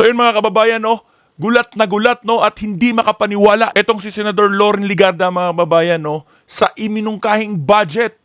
So yun mga kababayan, no, gulat na gulat, no, at hindi makapaniwala itong si Senador Loren Legarda mga kababayan, no, sa iminungkahing budget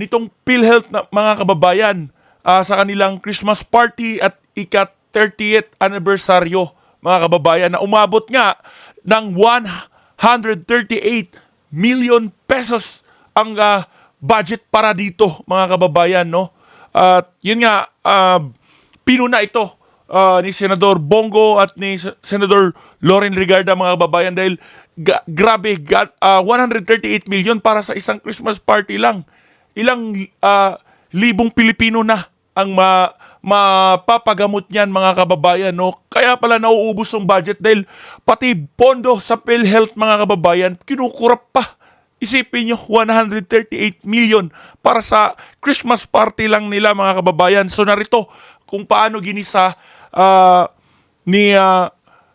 nitong PhilHealth na mga kababayan sa kanilang Christmas party at ika-30th anniversaryo mga kababayan na umabot nga ng 138 million pesos ang budget para dito mga kababayan, no. At yun nga, pinuna ito ni Senador Bongo at ni Senador Loren Legarda mga kababayan dahil grabe, 138 million para sa isang Christmas party lang. Ilang libong Pilipino na ang mapapagamot niyan mga kababayan, no? Kaya pala nauubos ang budget dahil pati pondo sa PhilHealth mga kababayan kinukurap pa. Isipin nyo, 138 million para sa Christmas party lang nila mga kababayan. So narito kung paano ginisa ni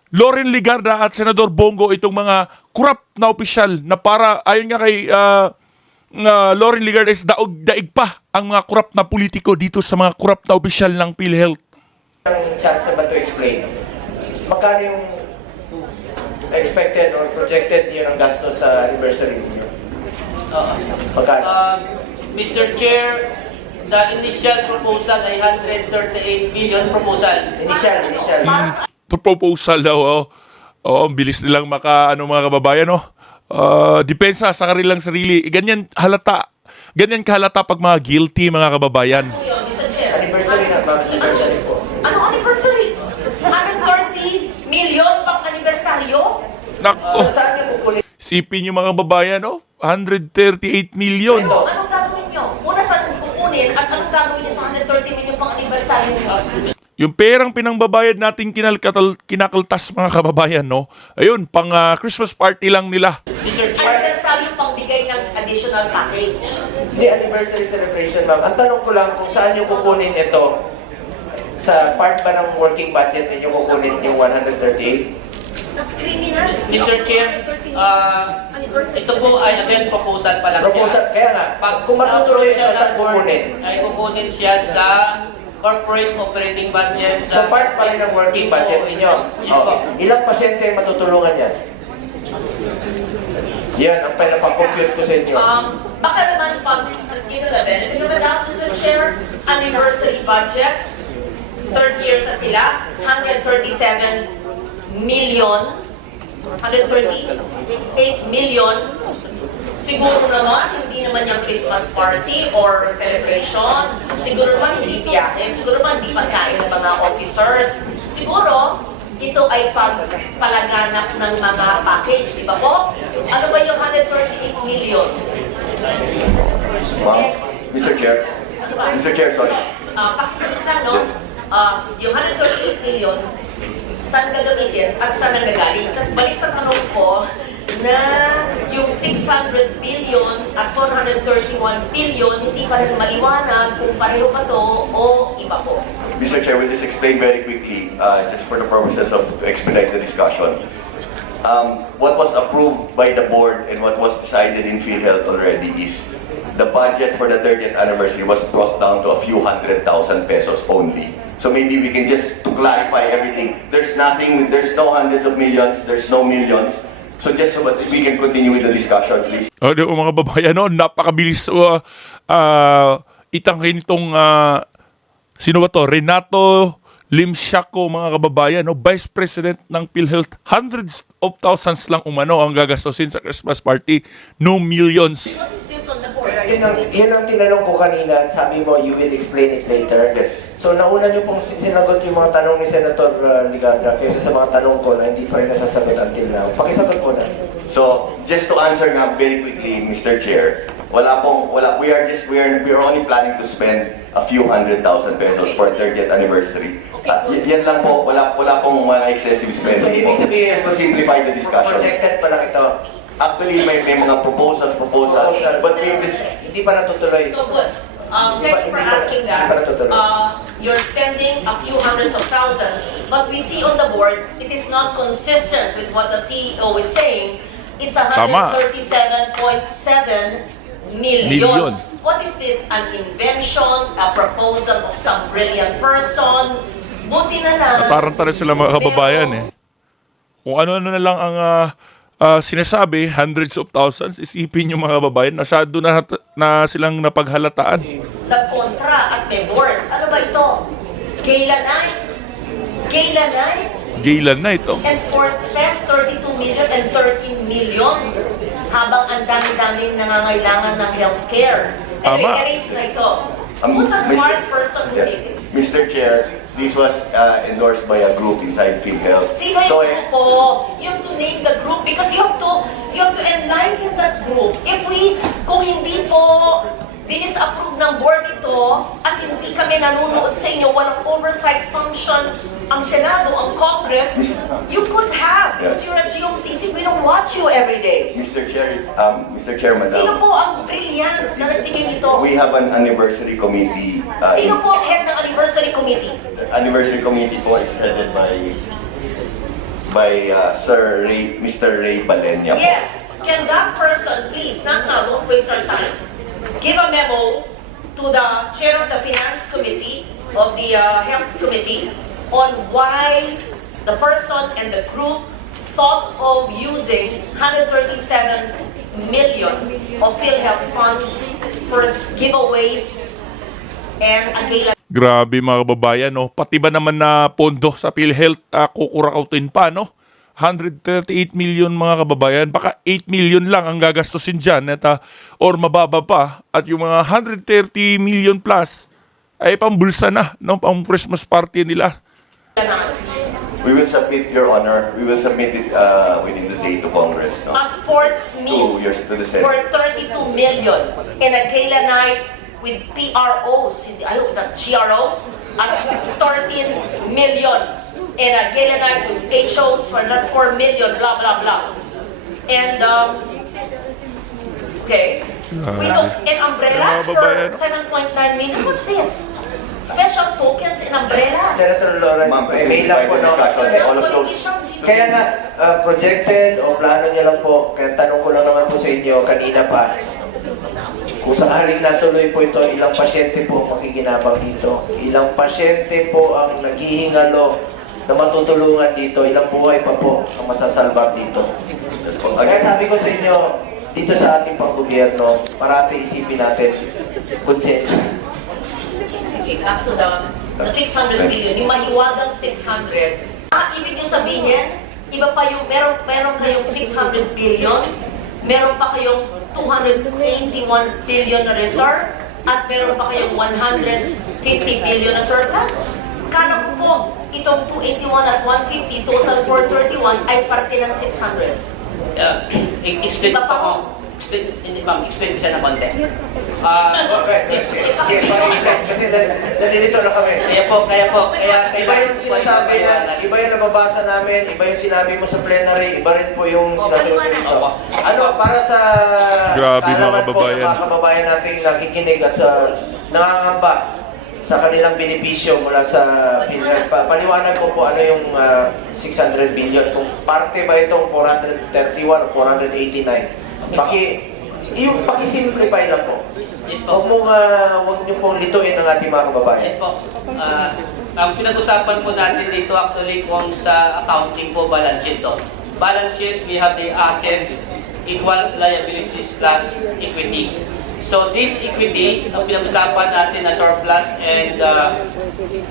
Loren Legarda at Senador Bongo itong mga corrupt na opisyal na para ayon nga kay Loren Legarda is daig pa ang mga corrupt na politiko dito sa mga corrupt na opisyal ng PhilHealth. Ang chance naman to explain, magkano yung expected or projected niyo ng gastos sa anniversary niyo? Magkano? Mr. Chair, the initial proposal ay 138 million proposal. Initial. Proposal daw, ang bilis nilang mga kababayan, no? Depensa sa kanilang sarili. Ganyan kahalata pag mga guilty mga kababayan. Ano yun, Mr. Chair? Anniversary na, bakit anniversary po? Ano anniversary? 130 million pang anibersaryo? Nako, Saan niyo kukunin? sipin nyo mga kababayan, no? 138 million. Ito. Anong gagawin nyo? Una saan kukunin at anong gagawin nyo sa 130 million pang anibersaryo nyo? Yung perang pinangbabayad natin kinakaltas mga kababayan, no? Ayun, pang Christmas party lang nila. Mr. Chair, Anibersaryo pang bigay ng additional package. Hindi anniversary celebration, ma'am. Ang tanong ko lang kung saan niyo kukunin ito? Sa part ba ng working budget ninyo kukunin yung 138? That's criminal. Mr. Chair, ito po ay again proposal pa lang. Proposal, kaya nga, kung matutuloy ito, saan kukunin? Ay kukunin siya sa corporate operating budget. So part pa rin ng working budget ninyo? Yes po. Ilang pasyente ang matutulungan yan? Yan, ang pinapakompute ko sa inyo. Baka naman pag, ito na benefit naman lahat, Mr. Chair, anniversary budget, third year sa sila, 137 million, 138 million. Siguro naman, hindi naman yung Christmas party or celebration. Siguro naman hindi biyahe. Siguro naman hindi pagkain ng mga officers. Siguro, ito ay pagpalaganap ng mga package, di ba po? Ano ba yung 138 million? Ma'am, Mr. Chair. Mr. Chair, sorry. Pakisagot lang, no? Yes. Yung 138 million, saan gagamitin at saan nanggagaling? Tapos balik sa tanong ko, na yung 600 billion at 431 billion, hindi pa rin maliwanag kung pareho ba to o iba po. Mr. Chair, we'll just explain very quickly, just for the purposes of to expedite the discussion. What was approved by the board and what was decided in PhilHealth already is the budget for the 30th anniversary was brought down to a few 100,000 pesos only. So maybe we can just, to clarify everything, there's nothing, there's no hundreds of millions, there's no millions. So just so that we can continue with the discussion, please. Mga babayan, no? Napakabilis itangkin itong sino ba to? Renato Limsiaco mga kababayan, no? Vice President ng PhilHealth. Hundreds of thousands lang umano ang gagastusin sa Christmas party. No millions. What is this on the board? Yan ang tinanong ko kanina. Sabi mo, you will explain it later. Yes. So nauna niyo pong sinagot yung mga tanong ni Senator Legarda kaysa sa mga tanong ko na hindi pa rin nasasagot until now. Pakisagot po na. So, just to answer nga very quickly, Mr. Chair, we are only planning to spend a few 100,000 pesos for 30th anniversary. Yan lang po, wala pong mga excessive spending So, ibig po. sabihin, Just to simplify the discussion. Projected pa lang ito. Actually, may mga proposals, but if this, Hindi pa natutuloy. So good. Thank you for asking that. You're spending a few hundreds of thousands, but we see on the board, it is not consistent with what the CEO is saying. It's Tama. 137.7 million. Million. What is this? An invention? A proposal of some brilliant person? Buti na lang. Taranta rin sila mga kababayan eh. Kung ano-ano na lang ang sinasabi, hundreds of thousands, isipin yung mga kababayan, masyado na silang napaghalataan. Nagkontra at may board. Ano ba ito? Gala night. Gala night. Gala na ito. And Sports Fest, 32 million and 13 million. Habang ang dami-daming nangangailangan ng healthcare. Anyway, Tama. erase na ito. Who's a smart person who Yeah. did this? Mr. Chair, this was endorsed by a group inside PhilHealth. Sino yung grupo? You have to name the group because you have to enlighten that group. Kung hindi po dinis-approve ng board ito at hindi kami nanonood sa inyo, walang oversight function ang Senado, ang Congress, you could have because you're a GOCC, we don't watch you every day. Mr. Chair, Madam. Sino po ang brilliant na nagbigay nito? We have an anniversary committee. Sino po ang head ng anniversary committee? Anniversary committee po is headed by Mr. Ray Balenya. Yes. Can that person, please, not now, don't waste our time, give a memo to the chair of the Finance Committee, of the Health Committee, on why the person and the group thought of using 137 million of PhilHealth funds for giveaways and a gala. Grabe mga kababayan, no? Pati ba naman na pondo sa PhilHealth kukurakautin pa, no? 138 million mga kababayan, baka 8 million lang ang gagastusin dyan or mababa pa. At yung mga 130 million plus ay pambulsa na, no? Pang Christmas party nila. We will submit, Your Honor, we will submit it within the day to Congress. No? A sports meet To the Senate. for 32 million in a gala night with PROs, I hope it's not GROs, at 13 million in a gala night with HOs for not 4 million, blah, blah, blah. And, okay. We don't, and umbrellas for Mga babayan. 7.9 million, what's this? Special tokens in umbrellas. Senator Lawrence, Ma'am, may lang po no. discussion. Mga all of those- politicians, Kaya nga, projected o plano niyo lang po, kaya tanong ko lang naman po sa inyo kanina pa, kung sakaling natuloy po ito, ilang pasyente po ang makikinabang dito? Ilang pasyente po ang naghihingalo na matutulungan dito? Ilang buhay pa po ang masasalbab dito? Kaya sabi ko sa inyo, dito sa ating panggobyerno, parati isipin natin, konsensya. Back to the 600 billion, yung mahiwagang 600. Ibig nyo sabihin, iba pa yung, meron kayong 600 billion, meron pa kayong 281 billion na reserve, at meron pa kayong 150 billion na surplus. Kala ko po, itong 281 at 150, total 431 ay parte ng 600. Explain Iba pa po. ho. Hindi, ma'am, explain ko siya ng konti. Okay, kasi nalilito na kami. Kaya Iba yung sinasabi na, iba yung nababasa namin, iba yung sinabi mo sa plenary, iba rin po yung sinasagot mo dito. Ano, para sa Grabe, mga kaalaman po ng kababayan. mga kababayan nating nakikinig at nangangamba sa kanilang benepisyo mula sa PhilHealth. Paliwanag po ano yung 600 billion. Kung parte ba itong 431 o 489. Paki-simplify lang po. Yes po. Huwag niyo pong lituin ang ating mga kababayan. Yes po. Ang pinag-usapan po natin dito actually kung sa accounting po balance sheet to. Balance sheet, we have the assets equals liabilities plus equity. So this equity, ang pinag-usapan natin na surplus and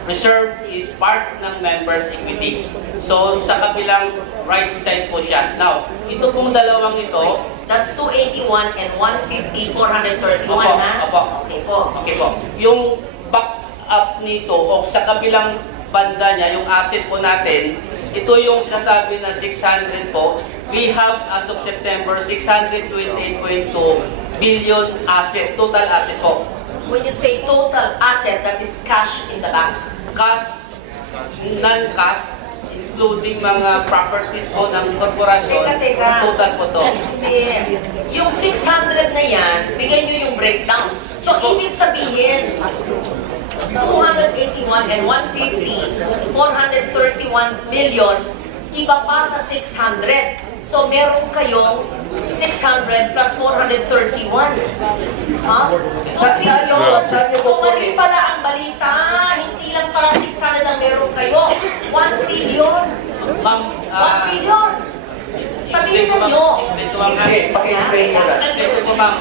reserve is part ng members' equity. So sa kabilang right side po siya. Now, ito pong dalawang ito, That's 281 and 150, 431, Opo, ha? opo. Okay po. okay po, yung back up nito o sa kabilang banda niya, yung asset po natin, ito yung sinasabi na 600 po. We have as of September 628.2 billion asset, total asset po. When you say total asset, that is cash in the bank. Cash, non-cash, including mga properties po ng korporasyon, Teka. total po to. Hindi. Yung 600 na yan, bigay nyo yung breakdown. So, ibig sabihin, 281 and 150, 431 billion, iba pa sa 600. So meron kayong 600 plus 431. Ha? Saan nyo So mali kukunin? pala ang balita. Hindi lang para 600 ang meron kayo. 1 trillion. Ma'am, 1 trillion. Sabihin na nyo. explain ko, ma'am. Sige, paki-explain mo na. Explain ko, ma'am.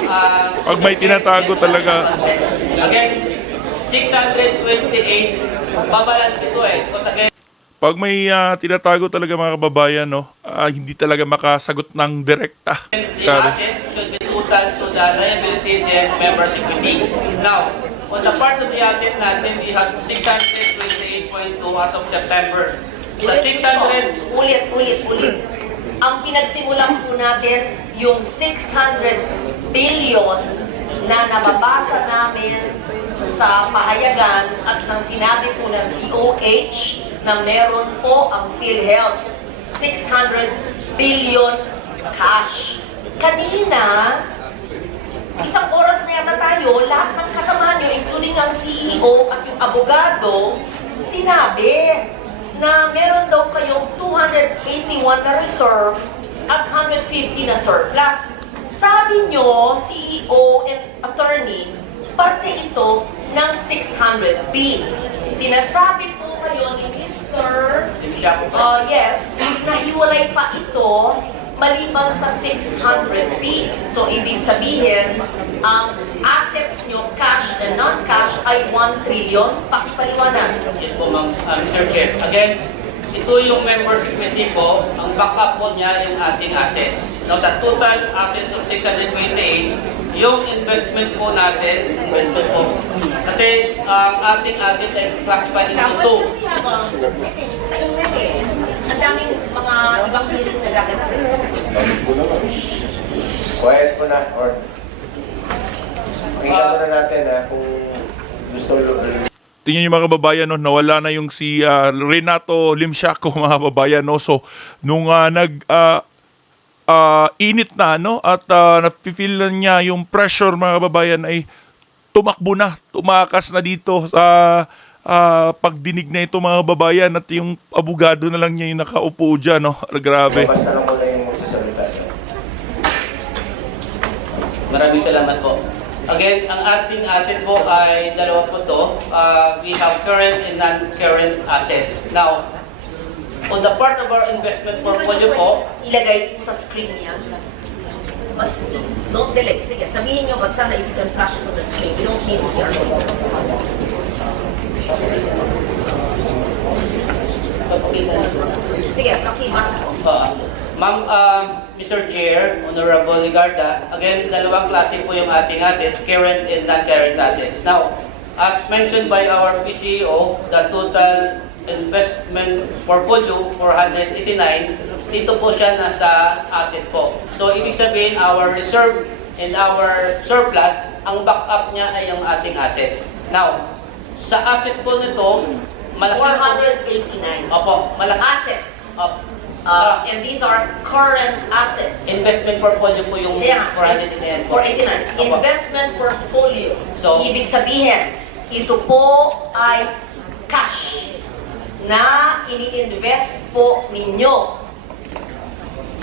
Pag may tinatago talaga. Again, 628, babalance ito eh. Because again, Pag may tinatago talaga mga kababayan, no, hindi talaga makasagot ng direkta. the asset should be total to the liabilities and members' equity. Now, on the part of the asset natin, we have 628.2 as of September. Sa 600, Ulit. Ang pinagsimulan po natin, yung 600 billion na nababasa namin sa pahayagan at nang sinabi po ng DOH na meron po ang PhilHealth 600 billion cash. Kanina, isang oras na yata tayo, lahat ng kasama nyo, including ang CEO at yung abogado, sinabi na meron daw kayong 281 na reserve at 150 na surplus. Sabi nyo, CEO and attorney, parte ito ng 600B. Sinasabi po kayo ni Mr. Yes, nahiwalay pa ito maliban sa 600B. So, ibig sabihin, ang assets nyo, cash and non-cash, ay 1 trillion. Pakipaliwanag. yes po, ma'am, Mr. Chair. Again, ito yung members' equity po, ang backup po niya yung ating assets. Now, sa total assets of 628, yung investment po natin, investment po, kasi ang ating asset ay classified into Tapos, two. hindi habang, kaingat eh. Ang daming mga ibang hearing na gaganap. Quiet mo na, or... Tingnan muna natin kung gusto Tingnan niyo mga kababayan, no, nawala na yung si Renato Limsiaco mga kababayan, no. So nung init na, no, at nafe-feel na niya yung pressure mga kababayan, ay tumakbo na, tumakas na dito sa pagdinig na ito mga kababayan, at yung abogado na lang niya yung nakaupo dyan, no. Grabe. Basta lang muna yung magsasalita. Maraming salamat po. Again, ang ating asset po ay dalawa po to. We have current and non-current assets. Now, on the part of our investment portfolio po, Ilagay mo sa screen niya. But don't delay. Sige, sabihin nyo, but sana if you can flash it on the screen, we don't need to see our faces. Sige, pakibasa ko. Ma'am, Mr. Chair, Honorable Ligarda, again, dalawang klase po yung ating assets, current and non-current assets. Now, as mentioned by our PCO, the total investment portfolio, 489, dito po siya nasa asset po. So, ibig sabihin, our reserve and our surplus, ang backup niya ay ang ating assets. Now, sa asset po nito, malaki 489. Opo, malaki. Assets. Opo. And these are current assets. Investment portfolio po yung Yeah, 489 489. po. Opo. Investment portfolio. So- Ibig sabihin, ito po ay cash na ini-invest po ninyo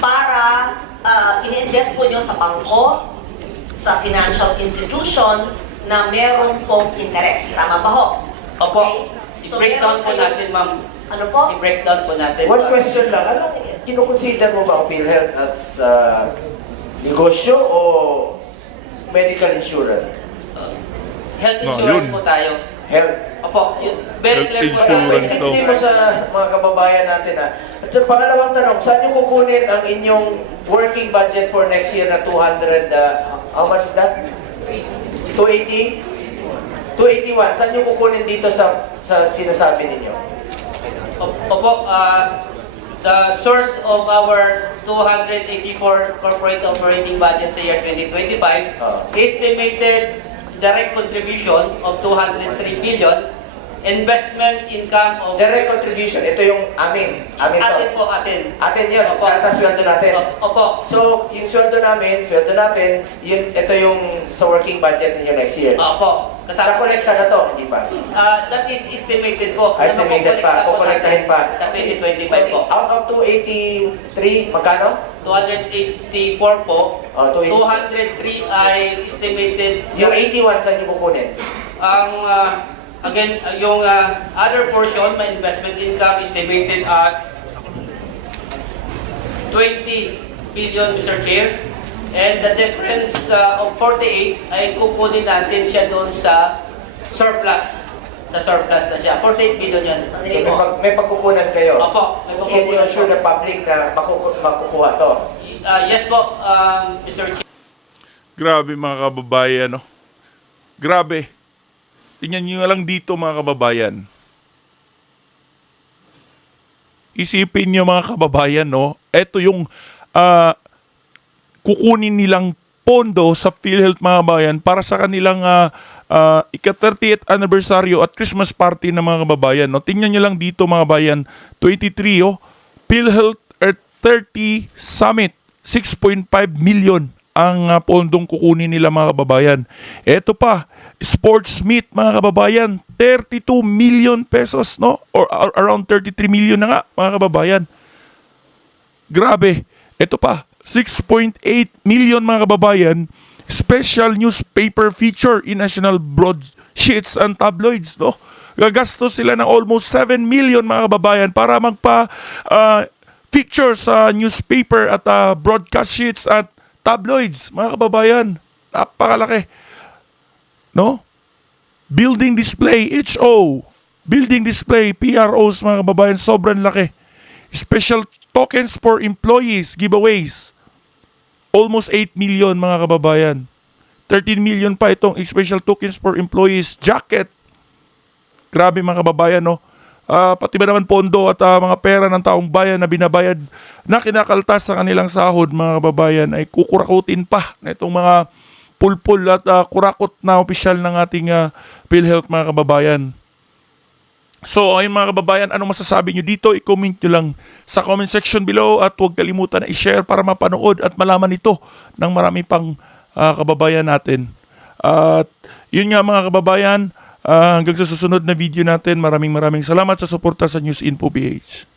para ini-invest po nyo sa bangko, sa financial institution na meron pong interest. Tama ba ho? Opo. Okay? So, I-breakdown meron po kayo- natin, ma'am. Ano po? I-breakdown po natin. One question lang, ano, kinukonsider mo ba ang PhilHealth as negosyo o medical insurance? Health No, insurance yun. po tayo. Health. Opo, yun. Very Health clear po. insurance. Hindi mo sa mga kababayan natin At yung pangalawang tanong, saan nyo kukunin ang inyong working budget for next year na 200, how much is that? 280? 281, saan nyo kukunin dito sa sinasabi ninyo? Opo, the source of our 284 corporate operating budget sa year 2025 estimated direct contribution of 203 billion, investment income of... Direct contribution, ito yung amin. Amin to. Atin po, atin. Atin yun, Opo. sweldo natin. Opo. So, yung sweldo natin, yun, ito yung sa working budget ninyo next year. Opo. Nakolekta na to, hindi pa. That is estimated po. Estimated pa. Kukolektahin pa. Sa 2025 po. Out of 283, magkano? 284 po. 283. 203 ay estimated. Yung 81, saan nyo kukunin? Ang again, yung other portion, my investment income estimated at 20 billion, Mr. Chair. And the difference of 48 ay kukunin natin siya doon sa surplus. Sa surplus na siya. 48 billion yan. So, may pagkukunan kayo? Opo, may Can you pagkukunan assure po. the public na makukuha to? Yes po, Mr. Chair. Grabe mga kababayan, no? Grabe. Tingnan nyo lang dito mga kababayan. Isipin nyo mga kababayan, no? Ito yung kukunin nilang pondo sa PhilHealth mga kababayan para sa kanilang ika-30th anniversaryo at Christmas party ng mga kababayan, no? Tingnan nyo lang dito mga kababayan, 23, oh, PhilHealth Earth 30 Summit, 6.5 million ang pondong kukunin nila mga kababayan. Ito pa, sports meet mga kababayan, 32 million pesos, no? Or around 33 million na nga mga kababayan. Grabe. Ito pa, 6.8 million mga kababayan, special newspaper feature in national broadsheets and tabloids, no? Gagastos sila ng almost 7 million mga kababayan para feature sa newspaper at broadcast sheets at tabloids, mga kababayan. Napakalaki. No? Building display, HO. Building display, PROs, mga kababayan, sobrang laki. Special tokens for employees, giveaways. Almost 8 million, mga kababayan. 13 million pa itong special tokens for employees, jacket. Grabe mga kababayan, no? Pati ba naman pondo at mga pera ng taong bayan na binabayad na kinakaltas sa kanilang sahod, mga kababayan, ay kukurakutin pa na itong mga pulpul at kurakot na opisyal ng ating PhilHealth, mga kababayan. So, ayun mga kababayan, anong masasabi nyo dito? I-comment nyo lang sa comment section below at huwag kalimutan na i-share para mapanood at malaman ito ng marami pang kababayan natin. At yun nga mga kababayan, hanggang sa susunod na video natin, maraming salamat sa suporta sa News Info PH.